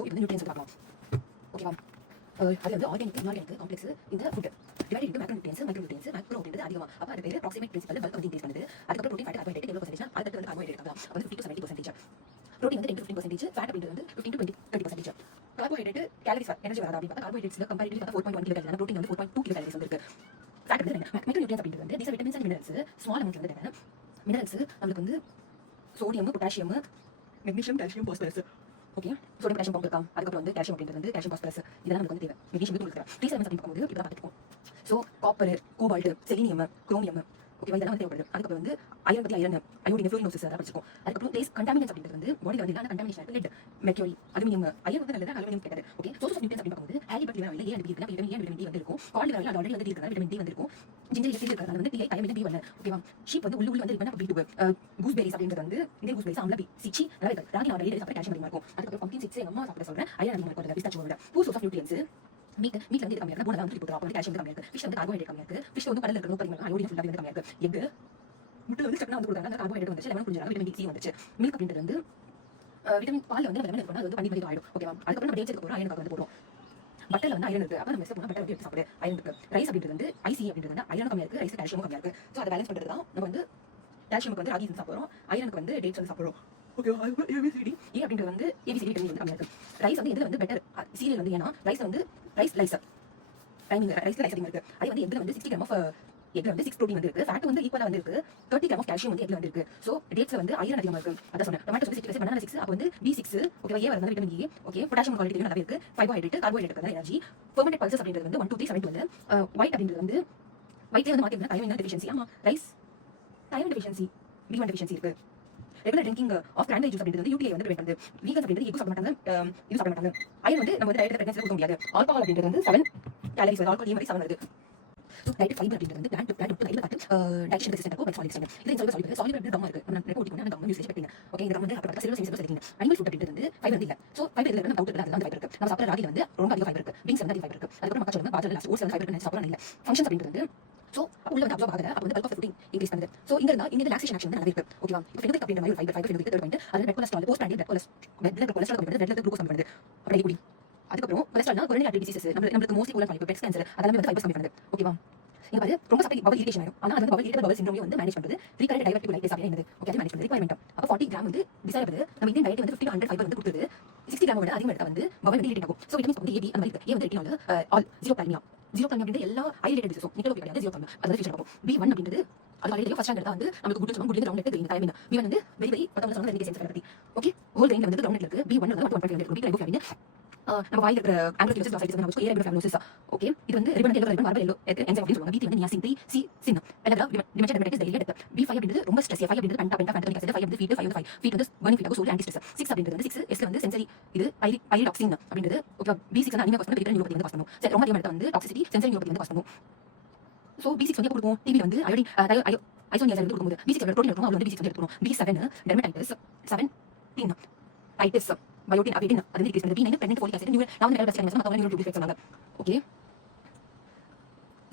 So இது வந்து nutrients பார்க்கலாம். ஓகேவா? அது வந்து ஆர்கானிக் இன்ஆர்கானிக் காம்ப்ளெக்ஸ் இந்த food divide into macro nutrients micro nutrients macro அப்படின்றது அதிகமாக. அப்போ அது பேர் ப்ராக்சிமேட் பிரின்சிபல் பல்க் வந்து இன்க்ரீஸ் பண்ணுது. அதுக்கப்புறம் ப்ரோட்டீன் ஃபேட் கார்போஹைட்ரேட் எவ்வளோ பர்சன்டேஜ் அடுத்து வந்து கார்போஹைட்ரேட் பார்க்கலாம். அப்போ வந்து 50 to 70%. ப்ரோட்டீன் வந்து 10 to 15%, ஃபேட் அப்படின்றது வந்து 15 to 30%. கார்போஹைட்ரேட் கேலரிஸ் எனர்ஜி வராது அப்படின்னு பார்த்தா கார்போஹைட்ரேட்ஸ்ல கம்பேரிட்டிவ்லி பார்த்தா 4.1 கிலோ கேலரி, ப்ரோட்டீன் வந்து 4.2 கிலோ கேலரிஸ் வந்து இருக்கு. ஃபேட் வந்து மைக்ரோ நியூட்ரியன்ஸ் அப்படின்றது வந்து these are vitamins and minerals. Small amount வந்து என்னன்னா மினரல்ஸ் நம்மளுக்கு வந்து sodium, potassium, magnesium, calcium, phosphorus. Okay, sodium potassium powder இருக்கா, அதுக்கப்புறம் வந்து கால்சியம் அப்படின்றது வந்து கால்சியம் பாஸ்பரஸ் இதெல்லாம் நமக்கு வந்து தேவை. மெக்னீசியம் வந்து உங்களுக்கு த்ரீ எலிமெண்ட்ஸ் அப்படின்னு பார்க்கும்போது இப்படி பார்த்துருக்கோம். So copper, cobalt, selenium, chromium, okay இதெல்லாம் வந்து தேவைப்படுது. அதுக்கப்புறம் வந்து அயன் பற்றி அயன் அயோடின் ஃப்ளூரினோசிஸ் அதை படிச்சிருக்கோம். அதுக்கப்புறம் ட்ரேஸ் கண்டாமினன்ஸ் அப்படின்றது வந்து பாடியில் வந்து இல்லாத contamination lead, mercury, aluminium, iron வந்து நல்லது, அலுமினியம் கெட்டது. ஓகே, சோர்ஸ் ஆஃப் நியூட்ரியன்ஸ் அப்படின்னு பார்க்கும்போது halibut liver oil A and B இருக்குன்னா விட்டமின் ஏ விட்டமின் டி வந்து இருக்கும். கால் லிவர் ஆயில் ஆல்ரெடி வந்து இருக்கிறது விட்டமின் டி வந்து இருக்கும். ஜிஞ்சர் எஸ்டி இருக்கிறது வந்து டிஐ தைமின் பி ஒன். ஓகேவா? ஷீப் வந்து உள்ள வந்து இருக்குன்னா பி2. கூஸ்பெரிஸ் அப்படின்றது வந்து இந்த கூஸ்பெரிஸ் அம்ல பி சிச்சி நல்லா இருக்கு. ராகி ஆல்ரெடி சாப்பிட கால்சியம் அதிகமாக இருக்கும். அதுக்கப்புறம் பம்கின் சீட்ஸ் எங்க அம்மா சாப்பிட சொல்றேன் அயன் அதிகமாக இருக்கும். பிஸ்தாச்சியோ விட two source of nutrients. Meat வந்து கம்மியாக இருக்கு. போனதான் வந்து போடுறோம். அப்போ வந்து கால்சியம் கம்மியாக இருக்கு. ஃபிஷ் வந்து கார்போஹைட்ரேட் கம்மியாக இருக்கு. ஃபிஷ் வந்து கடல்ல இருக்கிற நோய் அயோடின் ஃபுல்லாக வந்து கம்மியாக இருக்கு. எக் முட்டை வந்து சக்கனா வந்து கொடுத்தாங்க. கார்போஹைட்ரேட் வந்துச்சு. லெமன் குடிச்சாங்க. விட்டமின் சி வந்துச்சு. மில்க் அப்படின்றது வந்து விட்டமின் பால் வந்து லெமன் இருக்கணும். அது வந்து பன்னீர் மாதிரி ஆயிடும். ஓகேவா? அதுக்கப்புறம் நம்ம டேட்ஸ்க்கு போறோம். அயனுக்கு வந்து போடுறோம். பட்டர்ல வந்து அயன் இருக்கு. அப்போ நம்ம போனா பட்டர் வந்து எடுத்து சாப்பிடு. அயன் இருக்கு. ரைஸ் அப்படின்றது வந்து ஐசி அப்படின்றது வந்து அயனும் கம்மியா இருக்கு, ரைஸ் கால்சியமும் கம்மியா இருக்கு. ஸோ அதை பேலன்ஸ் பண்றது தான் நம்ம வந்து கால்சியமுக்கு வந்து ராகி சாப்பிடுறோம், அயனுக்கு வந்து டேட்ஸ் வந்து சாப்பிடுறோம். ஓகே, ஏபிசிடி ஏ அப்படின்றது வந்து ஏபிசிடி விட்டமின் வந்து கம்மியா இருக்கு. ரைஸ் வந்து இதுல வந்து பெட்டர் சீரியல் வந்து ஏன்னா ரைஸ் வந்து ரைஸ் டைமிங் ரைஸ்ல ரைஸ் அதிகமாக இருக்கு. அதே வந்து எக்ல வந்து 60 கிராம் ஆஃப் எக்ல வந்து 6 ப்ரோட்டீன் வந்து இருக்கு. ஃபேட் வந்து ஈக்குவலா வந்து இருக்கு. 30 கிராம் ஆஃப் கால்சியம் வந்து எக்ல வந்து இருக்கு. ஸோ டேட்ஸ்ல வந்து அயன் அதிகமாக இருக்கு. அதான் சொன்னேன். டொமேட்டோ 6, பனானா 6, அப்போ வந்து B6, ஓகே ஏ வருது vitamin A. Okay, potassium quality நல்லா இருக்கு. ஃபைபர்ஹைட்ரேட், கார்போஹைட்ரேட் வந்து எனர்ஜி. ஃபெர்மெண்டட் பல்சஸ் அப்படின்றது வந்து 1 2 3 7 வந்து ஒயிட் அப்படின்றது வந்து ஒயிட்ல வந்து மாத்திருந்தா தைமின் டெஃபிஷியன்சி. ஆமா, rice thiamine deficiency, B1 deficiency இருக்கு. Regular drinking of cranberry juice அப்படின்றது யூடிஐ வந்து ப்ரிவென்ட் பண்ணுது. வீகன்ஸ் அப்படின்றது எக் சாப்பிட மாட்டாங்க, இது சாப்பிட மாட்டாங்க. அயன் வந்து நம்ம வந்து டயட்ல பிரெக்னன்சில கொடுக்க முடியாது. ஆல்கஹால் அப்படின்றது வந்து 7 கேலரிஸ் வருது. ஆல்கஹால் மாதிரி 7 வருது. ஸோ டைட் ஃபைபர் அப்படின்றது வந்து பிளான்ட் டு லைட் பார்த்து டைஜஷன் ரெசிஸ்டன்ட் இருக்கும். சாலிட் ஸ்டேட் இது இன்சால்யூபிள் சாலிட் வந்து கம் இருக்கு. நம்ம ரெக்கார்ட் பண்ணி அந்த கம் யூஸ் பண்ணிங்க. ஓகே, இந்த கம் வந்து அப்புறம் cellular senses setting. Animal food அப்படின்றது வந்து ஃபைபர் இல்ல. ஸோ ஃபைபர் இல்ல டவுட் இருக்கு. அந்த ஃபைபர் இருக்கு. நம்ம சாப்பிட்ற ராகில வந்து ரொம்ப அதிக ஃபைபர் இருக்கு. பீன்ஸ் வந்து அதிக ஃபைபர் இருக்கு. அதுக்கப்புறம் மக்காச்சோளம், பாஜல், லாஸ்ட் ஓட்ஸ் வந்து ஃபைபர் இருக்கு. சாப்பிடலாம் இல்ல. ஃபங்க்ஷன்ஸ் அப்படின்றது வந்து ஸோ உள்ள வந்து அப்சர்வ் ஆகுது. அப்போ வந்து பல்க் ஆஃப் ஃபுட்டிங் இன்க்ரீஸ் பண்ணுது. ஸோ இங்க இருந்தா இங்க ரிலாக்ஸேஷன் ஆக்ஷன் வந்து நல்லா இருக்கு. ஓகேவா? இப்போ ஃபெனோடிக் அப்படின்ற மாதிரி ஃபைபர் ஃபெனோடிக் தேர்ட் பாயிண்ட் அது red cholesterol post prandial red cholesterol கம்மி பண்ணுது. ரெட் குளுக்கோஸ் கம்மி பண்ணுது. அப்படி கூடி அதுக்கப்புறம் கொலஸ்ட்ரால்னா கொரோனரி ஆர்டரி டிசீசஸ் நம்மளுக்கு mostly colon polyp, breast cancer அதெல்லாம் வந்து ஃபைபர்ஸ் கம்மி பண்ணுது. ஓகேவா? இங்க பாரு ரொம்ப சாப்பிட்டு பபல் இரிட்டேஷன் ஆகும். ஆனா அது வந்து பபல் இரிட்டேட் பபல் சிண்ட்ரோம் வந்து மேனேஜ் பண்றது ரீகரண்ட் டைவர்டிவ் லைட்டேஸ் அப்படினது. ஓகே, அது மேனேஜ் பண்றது ரிக்வயர்மென்ட். அப்ப 40 கிராம் வந்து டிசைரபிள். நம்ம இந்தியன் டயட் வந்து 50 to 100 ஃபைபர் வந்து கொடுத்துது. 60 கிராம் விட அதிகமா எடுத்தா வந்து பபல் வந்து இரிட்டேட் ஆகும். சோ விட்டமின்ஸ் வந்து ஏபி அந்த மாதிரி ஏ வந்து ரெட்டினால் ஆல் ஜீரோ கால்மியா அப்படின்றது எல்லா ஐலேட்டட் டிசீஸும் நிக்கலோ கிடையாது. ஜீரோ கால்மியா அது ஃபியூச்சர் பார்ப்போம். B1 அப்படின்றது அது ஆல்ரெடி ஃபர்ஸ்ட் ஸ்டாண்டர்ட் வந்து நமக்கு குட் சொல்லுவாங்க. குட் ரவுண்ட் நெட் கிரீன் கால்மியா. B1 வந்து வெரி வெரி பத்தவங்க சொன்னாங்க ரெண்டு சென்ஸ் பத்தி. ஓகே, ஹோல் ரேஞ்ச் வந்து ரவுண்ட் நெட்ல இருக்கு. B1 வந்து 1.5 இருக்கு. B2 ஃபேமிலி நம்ம வாயில இருக்கிற ஆங்கிலோசிஸ் லாசைட்டிஸ் வந்து நமக்கு ஏரியா ஃபேமிலோசிஸ். ஓகே, இது வந்து ribbon yellow ribbon marble yellow enzyme அப்படின்னு சொல்லுவாங்க. B3 வந்து நியாசின் 3 C சின் எல்லா டிமென்ஷன் டெமெட்டிஸ் டெய்லி எடுத்து. B5 அப்படின்றது ரொம்ப ஸ்ட்ரெஸ். 5 அப்படின்றது பென்டா ஃபேண்டமிக் ஆசிட். 5 வந்து ஃபீட் 5 வந்து 5 ஃபீட் வந்து பர்னிங் ஃபீட் ஆகும். Sole anti stress. 6 அப்படின்றது வந்து 6 S வந்து சென்சரி இது பைரிடாக்சின் அப்படின்றது. ஓகே, B6 வந்து அனிமியா காஸ் பண்ணும். B3 நியூரோபதி வந்து காஸ் பண்ணும். சரி, ரொம்ப அதிகமா எடுத்தா வந்து டாக்ஸிசிட்டி சென்சரி நியூரோபதி வந்து காஸ் பண்ணும். சோ B6 வந்து கொடுக்கும். டிவி வந்து அயோடின் ஐசோனியாசைடு வந்து கொடுக்கும்போது B6 ஓட புரோட்டீன் இருக்கும். அது வந்து B6 வந்து எடுத்துக்கணும். B7 டெர்மடைட்டிஸ் 17 டைட்டிஸ் பயோட்டின் அப்படினா அது வந்து இன்க்ரீஸ் பண்ணுது. B9 பிரெக்னன்ட் ஃபோலிக் ஆசிட் நான் வந்து கரெக்ட்டா ஸ்கேன் பண்ணா நியூரோ டிஃபெக்ட்ஸ் சொன்னாங்க. ஓகே,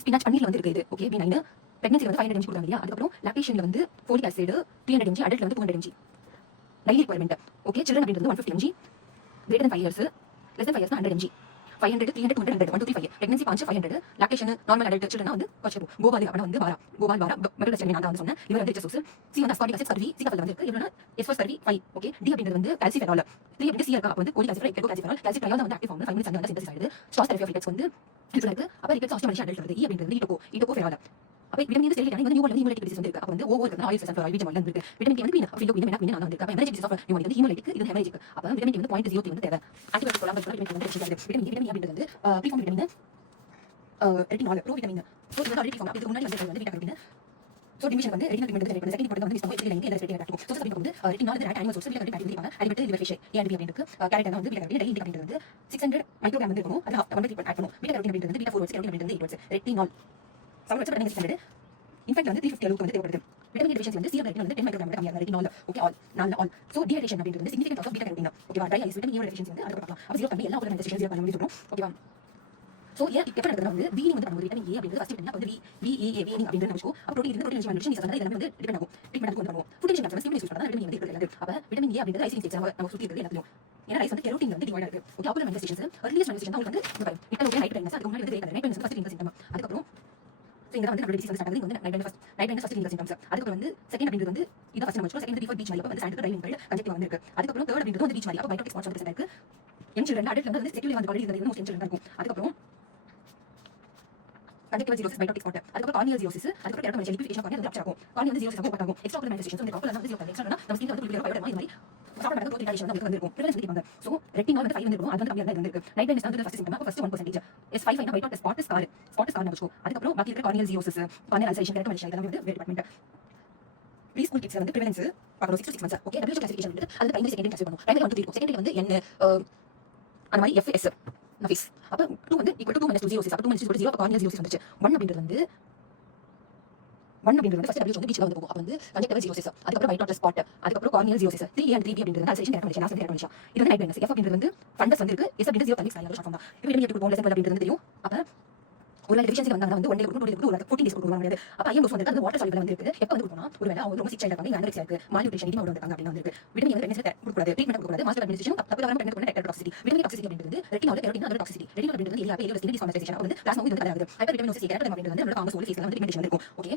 ஸ்பினாச் பன்னீர்ல வந்து இருக்கு இது. ஓகே, B9 பிரெக்னன்சி வந்து 500 mg கொடுத்தாங்க இல்லையா. அதுக்கப்புறம் லாக்டேஷன்ல வந்து ஃபோலிக் ஆசிட் 300 mg, அடல்ட்ல வந்து 200 mg டெய்லி ரிக்வயர்மென்ட். ஓகே, சில்ட்ரன் அப்படின்றது 150 mg, greater than 5 years, less than 5 years 100 mg, 500 300 200 100 1 2 3 5 pregnancy பாஞ்சு 500, லாக்டேஷன் நார்மல் அடல்ட் சில்ட்ரன் வந்து கொஞ்சம் கோபால் அப்பனா வந்து வாரா கோபால் வாரா மெட்டல் நான் வந்து சொன்னேன். இவர் வந்து ஜெசூஸ் சி வந்து அஸ்கார்பிக் ஆசிட் சர்வி சி கப்பல் வந்து இருக்கு. இவனா எஸ் சர்வி 5. ஓகே, டி அப்படின்றது வந்து கால்சிஃபெரால் 3 அப்படின்றது சி இருக்கா. அப்ப வந்து colic acid echo calciferol calciferol வந்து ஆக்டிவ் ஃபார்ம் 5 மினிட்ஸ் வந்து சிந்தசிஸ் ஆகுது. ஸ்டார்ச் தெரபி ஆஃப் ரிகெட்ஸ் வந்து இது இருக்கு. அப்ப ரிகெட்ஸ் ஆஸ்டிமேஷன் அடல்ட் வருது. இ அப்படின்றது ஈட்டோகோ ஃபெரால். அப்ப விட்டமின் வந்து செல்லிட்டாங்க. வந்து நியூமோலைட்டிக் இம்யூனிட்டி டிசீஸ் வந்து இருக்கு. அப்ப வந்து ஓவர் இருக்கு. ஆயில் சல்ஃபர் விட்டமின் வந்து இருக்கு. விட்டமின் வந்து மீனா ஃபிலோ மீனா மீனா வந்து இருக்கு. அப்ப எமர்ஜென்சி டிசீஸ் ஆஃப் நியூமோலைட்டிக் வந்து ஹீமோலைட்டிக் இது ஹெமரேஜிக். அப்ப விட்டமின் வந்து 0.03 வந்து தேவை. ஆன்டிபயோட்டிக் கொலாபரேட் பண்ண விட்டமின் வந்து ரெசிஸ்டன்ட் ஆகுது. விட்டமின் அப்படின்றது வந்து preform vitamin retinol pro vitamin. So இது ஆல்ரெடி ஃபார்ம். இதுக்கு முன்னாடி வந்து பீட்டா கரோட்டின். சோ டிவிஷன் வந்து ரெட்டினல் பிக்மெண்ட் வந்து செகண்ட் இம்பார்ட்டன்ட் வந்து ஸ்டோமேஜ் லைன் இந்த ரெட்டினல் ஆக்டிவ். சோ சப்ஜெக்ட் வந்து ரெட்டினால் வந்து animal source beta carotene active இருப்பாங்க. அடிபட்டு லிவர் ஃபிஷ் ஏஎன்பி அப்படினு இருக்கு. கேரட் வந்து பீட்டா கரோட்டின் டெய்லி அப்படின்றது வந்து 600 மைக்ரோகிராம் வந்து இருக்கும். அது 1 ட்ரீட்மெண்ட் ஆட் பண்ணும். பீட்டா கரோட்டின் அப்படின்றது வந்து பீட்டா 4 கரோட்டின் அப்படின்றது 8 வச்சு ரெட்டினால் சம் வச்சு பண்றது ஸ்டாண்டர்ட். இன்ஃபேக்ட் வந்து 350 அளவுக்கு வந்து தேவைப்படுது. விட்டமின் டெஃபிஷியன்சி வந்து சீரம் ரெட்டினால் வந்து 10 மைக்ரோகிராம் கம்மியா இருக்கு. ரெட்டினால் ஓகே ஆல் நால ஆல். சோ டீஹைட்ரேஷன் அப்படின்றது வந்து சிக்னிஃபிகன்ட் ஆஃப் பீட்டா கரோட்டின். ஓகேவா? ட்ரை ஐஸ் விட்டமின் டெஃபிஷியன்சி வந்து அதுக்கு பார்க்கலாம். அப்ப 0 கம்மி எல்லா ஆர்கன் டெஃபிஷியன்சி பண்ண முடியும் சொல்றோம். ஓகேவா? ஸோ ஏன் எப்போ நடக்குதுன்னா வந்து வீனிங் வந்து பண்ணும்போது விட்டமின் ஏ அப்படின்றது ஃபர்ஸ்ட் விட்டமின் வந்து VAA வீனிங் அப்படின்றது நம்ம அப்போ ப்ரோட்டீன் இருந்து ப்ரோட்டீன் நியூட்ரிஷன் நியூட்ரிஷன் எல்லாமே வந்து டிபெண்ட் ஆகும் ட்ரீட்மெண்ட் வந்து பண்ணுவோம் ஃபுட் நியூட்ரிஷன் வந்து யூஸ் பண்ணா விட்டமின் வந்து இருக்கிறது அப்போ விட்டமின் ஏ அப்படின்றது ஐசிங் ஸ்டேஜ் நம்ம சுற்றி இருக்கிறது எல்லாத்தையும் ஏன்னா ரைஸ் வந்து கெரோட்டின் வந்து டிவைட் இருக்கு ஓகே ஆகுலர் மேனிஃபெஸ்டேஷன்ஸ் earliest manifestation தான் உங்களுக்கு வந்து நிக்கல் நைட் பிரைட்னஸ் அதுக்கு முன்னாடி வந்து night brightness first clinical symptom அதுக்கப்புறம் ஸோ இங்கே வந்து நம்ம டிசீஸ் வந்து ஸ்டார்ட் ஆகுது வந்து night brightness first clinical symptoms அதுக்கப்புறம் வந்து செகண்ட் அப்படின்றது வந்து இதை ஃபர்ஸ்ட் நம்ம செகண்ட் ரிஃபர் பீச் மாதிரி அப்போ வந்து ஸ்டாண்டர்ட் ட்ரைவிங் கல் கன்ஜெக்டிவ் வந்து இருக்கு அதுக்கப்புறம் தேர்ட் அப்படின்றது வந்து பீச் மாதிரி அப்போ பைட்டோடிக் ஸ்பாட்ஸ் வந்து இருக்கு என் சில்ட்ரன் அடல்ட் வந்து செக்யூரிட்டி வந்து படி வந்து மோஸ்ட் சில்ட்ரன் இருக்கும் அதுக்கப்புறம் conjunctival cirrhosis biotic spot அதுக்கு corneal cirrhosis அதுக்கு கரெக்ட் லிக்விஃபிகேஷன் corneal வந்து ரப்சர் ஆகும் corneal வந்து cirrhosis ஆகும் பார்த்தாங்க எக்ஸ்ட்ரா மேனிஃபெஸ்டேஷன்ஸ் வந்து காப்பல வந்து எக்ஸ்ட்ரா எக்ஸ்ட்ரா நம்ம ஸ்கின்ல வந்து புளியற பயோட மாதிரி மாதிரி சாப்பிட நடக்க ப்ரோட்டீன் அடிஷன் வந்து இருக்கும் ப்ரிவென்ஷன் பண்ணிப்பாங்க சோ ரெட்டினால் வந்து 5 வந்து இருக்கும் அது வந்து கம்மியா தான் இருக்கு நைட் பிரைட்னஸ் வந்து ஃபர்ஸ்ட் சிம்டம் ஃபர்ஸ்ட் 1% S5 ஃபைனா பைட்டோட் ஸ்பாட் ஸ்கார் நடிச்சுக்கோ அதுக்கப்புறம் பாக்கி இருக்க corneal cirrhosis corneal ulceration correct manifestation இதெல்லாம் வந்து வேறு டிபார்ட்மென்ட் preschool kids வந்து prevalence பார்க்கணும் 6 to 6 months okay WHO classification வந்து அது பிரைமரி செகண்டரி கிளாசிஃபை பண்ணுவோம் பிரைமரி 1 to 3 இருக்கும் செகண்டரி வந்து N அந்த மாதிரி FS நஃபீஸ் அப்ப 2 வந்து equal to 2 minus 2 0 அப்ப 2 minus 2 0 அப்ப corneal cirrhosis வந்துச்சு 1 அப்படின்றது வந்து ஃபர்ஸ்ட் WHO வந்து பீச்ல வந்து போகும் அப்ப வந்து conjunctival cirrhosis அதுக்கப்புறம் பைட்டோட் ஸ்பாட் அதுக்கப்புறம் corneal cirrhosis 3A and 3B அப்படின்றது ulceration correct manifestation last correct manifestation இது வந்து நைட் பிரைட்னஸ் F அப்படின்றது வந்து ஃபண்டஸ் வந்து இருக்கு S அப்படின்றது 0 தள்ளி ஸ்லைட் ஷார்ட் ஃபார்ம் தான் இப்போ விட்டமின் A போன் லெசன் அப்படின்றது தெரியும் அப்ப ஒரு டெஃபிஷியன்சி வந்தாங்க வந்து 1 டே கொடுத்து ஒரு 14 டேஸ் கொடுக்க முடியாது அப்ப ஐஎம் டோஸ் வந்து அது வாட்டர் சால்யூபிள் வந்து இருக்கு எப்ப வந்து கொடுக்கணும் ஒருவேளை அவங்க ரொம்ப சிக் சைல்ட் இருக்காங்க அண்டர் இருக்கு மால்நியூட்ரிஷன் இடிமா வந்தாங்க அப்படினா வந்து இருக்கு விட்டமின் வந்து பிரெக்னன்சி கொடுக்கக்கூடாது ட்ரீட்மென்ட் கொடுக்கக்கூடாது மாஸ்டர் அட்மினிஸ்ட்ரேஷன் தப்பு தவறான பிரெக்னன்சி பண்ண டெக்டர் டாக்ஸிசிட்டி விட்டமின் டாக்ஸிசிட்டி அப்படின்றது ரெட்டினால் கெரோட்டின் அதோட டாக்ஸிசிட்டி ரெட்டினால் அப்படின்றது ஏரியா ஏரியா ஸ்கின் டிஸ்ஃபார்மேஷன் வந்து பிளாஸ்மா வந்து கலக்குது ஹைப்பர் விட்டமினோசிஸ் கேரட் அப்படின்றது வந்து நம்ம காமஸ் ஓல் ஃபேஸ்ல வந்து பிக்மெண்டேஷன் இருக்கும் ஓகே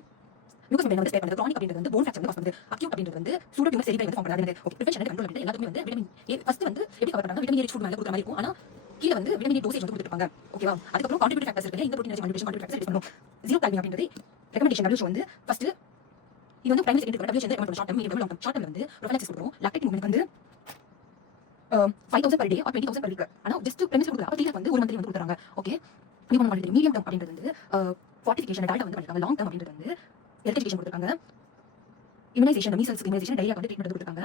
மியூக்கஸ் மெம்பரேன் வந்து ஸ்ப்ரெட் பண்ணுது chronic அப்படின்றது வந்து போன் ஃபிராக்சர் வந்து காஸ் பண்ணுது அக்யூட் அப்படின்றது வந்து சூடோ டியூமர் செரிப்ரல் வந்து ஃபார்ம் பண்ணுது ஓகே ப்ரிவென்ஷன் அண்ட் கண்ட்ரோல் அப்படின்றது எல்லாத்துக்குமே வந்து விட்டமின் ஏ ஃபர்ஸ்ட் வந்து எப்படி கவர் பண்றாங்க விட்டமின் ஏ ஃபுட் மேல கொடுக்குற மாதிரி இருக்கும் ஆனா கீழ வந்து விட்டமின் ஏ டோசேஜ் வந்து கொடுத்துருப்பாங்க ஓகேவா அதுக்கப்புறம் கான்ட்ரிபியூட்டிவ் ஃபேக்டர்ஸ் இருக்கு இந்த ப்ரோட்டீன் கான்ட்ரிபியூஷன் ஃபேக்டர்ஸ் பண்ணணும் ஜீரோ கால்மியம் அப்படின்றது ரெக்கமெண்டேஷன் WHO வந்து ஃபர்ஸ்ட் இது வந்து பிரைமரி செகண்டரி WHO வந்து recommend short term medium long term short term வந்து ப்ரொஃபைலாக்சிஸ் கொடுக்குறோம் லாக்டேட் மூவ்மெண்ட் வந்து 5000 per day or 20000 per week ஆனா ஜஸ்ட் பிரைமரி கொடுக்குறாங்க அப்ப வந்து ஒரு மந்த்லி வந்து கொடுக்குறாங்க ஓகே இது பண்ண மாதிரி மீடியம் டர்ம் அப்படின்றது வந்து ஃபார்ட்டிஃபிகேஷன் டாட்டா வந்து பண்ணிருக்காங்க லாங் டர்ம் அப்படின்றது வந்து ஹெல்த் எஜுகேஷன் கொடுத்துருக்காங்க இம்யூனைசேஷன் மீசல்ஸ் இம்யூனைசேஷன் டைரியா வந்து ட்ரீட்மெண்ட் கொடுத்துருக்காங்க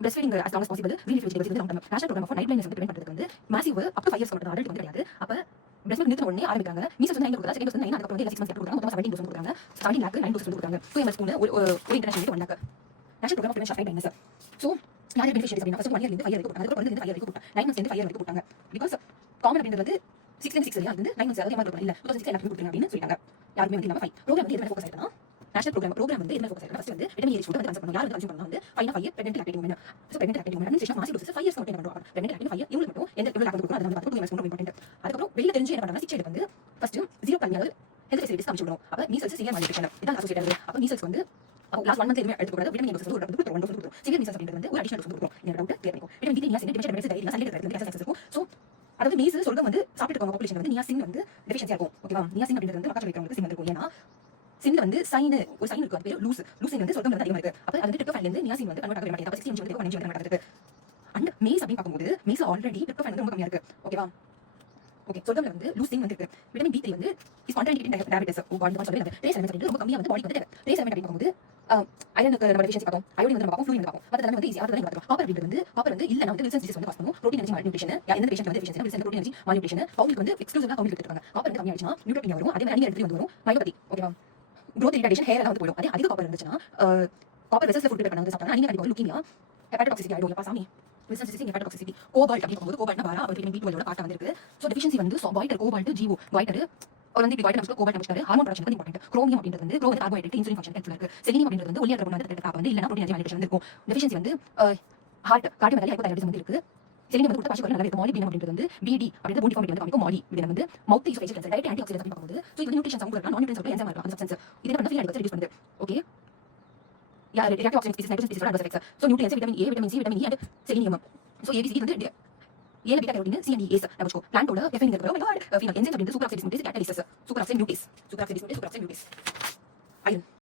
breastfeeding as long as possible green leafy vegetables வந்து long term national program for night blindness வந்து prevent பண்றதுக்கு வந்து massive up to 5 years மட்டும் adult வந்து கிடையாது அப்ப breast milk நிறுத்த உடனே ஆரம்பிக்காங்க மீசல்ஸ் வந்து 9 கொடுக்குறாங்க செகண்ட் டோஸ் வந்து 9 அதுக்கு அப்புறம் வந்து 6 months கொடுக்குறாங்க மொத்தமா 17 டோஸ் கொடுக்குறாங்க 17 lakh 9 டோஸ் கொடுக்குறாங்க 2 ml ஸ்பூன் ஒரு international 1 lakh national program of prevention of night blindness so யார் பெனிஃபிஷியரிஸ் அப்படினா ஃபர்ஸ்ட் 1 இயர்ல இருந்து 5 இயர் கொடுத்தாங்க அதுக்கு அப்புறம் வந்து 5 இயர் கொடுத்தாங்க 9 months இருந்து 5 இயர் கொடுத்தாங்க because காமன் அப்படின்றது 6 and 6 சரியா வந்து 9 months அதே மாதிரி கொடுத்தாங்க இல்ல 2006 எல்லாரும் கொடுத்தாங்க அப்படினு சொல்லிட்டாங்க யாருமே வந்து இல்லாம 5 program வந்து எதுல ஃபோக்கஸ் ஆயிடுனா நேஷனல் ப்ரோக்ராம் வந்து என்ன ஃபோக்கஸ் ஆயிடுனா ஃபர்ஸ்ட் வந்து விட்டமின் ஏ ஃபுட் வந்து கன்சூம் பண்ணனும் யார் வந்து கன்சூம் பண்ணனும் வந்து 5 5 pregnant lactating women so pregnant lactating women administration mass dose 5 years மட்டும் பண்ணுவோம் பிரெக்னன்ட் லாக்டேட்டிங் 5 இவங்களுக்கு மட்டும் எந்த எவ்வளவு லாக்டேட் கொடுக்கணும் அதை வந்து 2 ml இம்பார்ட்டன்ட் அதுக்கப்புறம் வெளிய தெரிஞ்சு என்ன பண்ணா 6 சைடு வந்து ஃபர்ஸ்ட் 0 கல்மியால் ஹெல்த் ஃபெசிலிட்டிஸ் காமிச்சு விடுறோம் அப்ப மீசல்ஸ் சிவியர் மால்நியூட்ரிஷன் இதான் அசோசியேட்டட் அப்ப மீசல்ஸ் வந்து லாஸ்ட் 1 month எதுமே எடுத்து கூடாது விட்டமின் டோஸ் வந்து ஒரு டோஸ் கொடுக்கும் சிவியர் மீசல்ஸ் அப்படின்றது வந்து ஒரு அடிஷனல் டோஸ் கொடுக்கும் இந்த டவுட் கிளியர் பண்ணிக்கும் vitamin D niacin deficient medicine dairy sunlight இருக்கிறது கேன்சர் இருக்கும் சோ அதாவது மீசல் சொல்றது வந்து சாப்பிட்டு இருக்க பாப்புலேஷன் வந்து நியாசின் வந்து டெஃபிஷியன்சியா இருக்கும் ஓகேவா நியாசின் அப்படின்றது வந்து பக்கத்துல இருக்கிறவங்களுக்கு சிம் இருக்கும் ஏன்னா சின்ன வந்து சைன் ஒரு சைன் இருக்கு அது பேர் லூசின் வந்து சொர்க்கம் வந்து அதிகமா இருக்கு அப்ப அது ட்ரிப்டோஃபேன்ல இருந்து நியாசின் வந்து கன்வெர்ட் ஆக மாட்டேங்குது அப்ப 60 வந்து 15 வந்து மாட்டேங்குது அண்ட் மேஸ் அப்படி பாக்கும்போது மேஸ் ஆல்ரெடி ட்ரிப்டோஃபேன் வந்து ரொம்ப கம்மியா இருக்கு ஓகேவா ஓகே சொர்க்கம்ல வந்து லூசின் வந்து இருக்கு விட்டமின் B3 வந்து இஸ் கான்ட்ராண்டிகேட்டிங் டயபெட்டிஸ் பாடி வந்து சொல்றது ட்ரேஸ் எலிமெண்ட்ஸ் வந்து ரொம்ப கம்மியா வந்து பாடி வந்து ட்ரேஸ் எலிமெண்ட் அப்படி பாக்கும்போது அயனுக்கு நம்ம டெஃபிஷியன்சி பார்ப்போம் அயோடின் வந்து நம்ம பார்ப்போம் ஃப்ளூரின் பார்ப்போம் மத்த வந்து ஈஸியா அதெல்லாம் பார்ப்போம் காப்பர் அப்படின்றது இல்ல நம்ம வில்சன்ஸ் டிசீஸ் வந்து பாஸ் பண்ணுவோம் புரோட்டீன் எனர்ஜி மால்நியூட்ரிஷன் எந்த பேஷண்ட் வந்து deficiency Wilson protein energy malnutrition பவுலுக்கு வந்து எக்ஸ்க்ளூசிவா பவுலுக்கு எடுத்துட்டாங்க காப்பர் வந்து கம்மியாயிடுச்சுனா நியூட்ரோபினியா வரும் அதே மாதிரி அனிமியா எடுத்து வந்து வரும் மயோபதி ஓகேவா growth retardation hair எல்லாம் வந்து போயிடும் அதே அதிக காப்பர் இருந்துச்சுன்னா காப்பர் வெசல்ஸ்ல ஃபுட் ப்ரிப்பேர் பண்ணி சாப்பிட்டா அனிமியா கண்டிப்பா லுகீமியா ஹெப்படைட்டிஸ் ஆயிடும் எப்பா சாமி வெசல்ஸ் டிசீஸ் ஹெப்படைட்டிஸ் கோபால்ட் அப்படி போகும்போது கோபால்ட்னா வர அப்ப விட்டமின் B12 ஓட காட்ட வந்திருக்கு சோ டெஃபிஷியன்சி வந்து வாய்ட்டர் கோபால்ட் ஜிஓ வாய்ட்டர் ஒரு வந்து வாய்ட்டர் நமக்கு கோபால்ட் நமக்கு ஹார்மோன் ப்ரொடக்ஷன் வந்து இம்பார்ட்டன்ட் குரோமியம் அப்படின்றது வந்து குரோம் கார்போஹைட்ரேட் இன்சுலின் ஃபங்க்ஷன் ஹெல்ப்ஃபுல்லா இருக்கு செலினியம் அப்படின்றது வந்து ஒளியா கார்பன் வந்து வந்து இல்லனா புரோட்டீன் எனர்ஜி மால்நியூட்ரிஷன் வந்து இருக்கும் டெஃபிஷியன்சி வந்து ஹார்ட் கார்டியோமெகலி ஹைப்போதைராய்டிசம் வந்து இருக்கு செலினியம் வந்து கொடுத்த பாசிபிள் நல்லா இருக்கு மாலிபினம் அப்படின்றது வந்து BD அப்படின்றது போன் டிஃபார்மிட்டி வந்து காமிக்கும் மாலிபினம் வந்து mouth oesophageal cancer direct antioxidants அப்படி பார்க்கும்போது சோ இது நியூட்ரிஷன் சம்பளம் நான் நியூட்ரிஷன் சொல்ல என்சைம் இருக்கு அந்த சப்ஸ்டன்ஸ் இது என்ன ஃப்ரீ ரேடிக்கல்ஸ் ரெடியூஸ் பண்ணுது okay yeah reactive oxidant species nitrogen species adverse effects so nutrients vitamin A vitamin C vitamin E and selenium so ABC வந்து ஏல beta carotene C and E நம்ம பிளான்ட்டோட effect இருக்கிற ஒரு phenol enzyme அப்படின்றது superoxide dismutase catalysis superoxide nucleus iron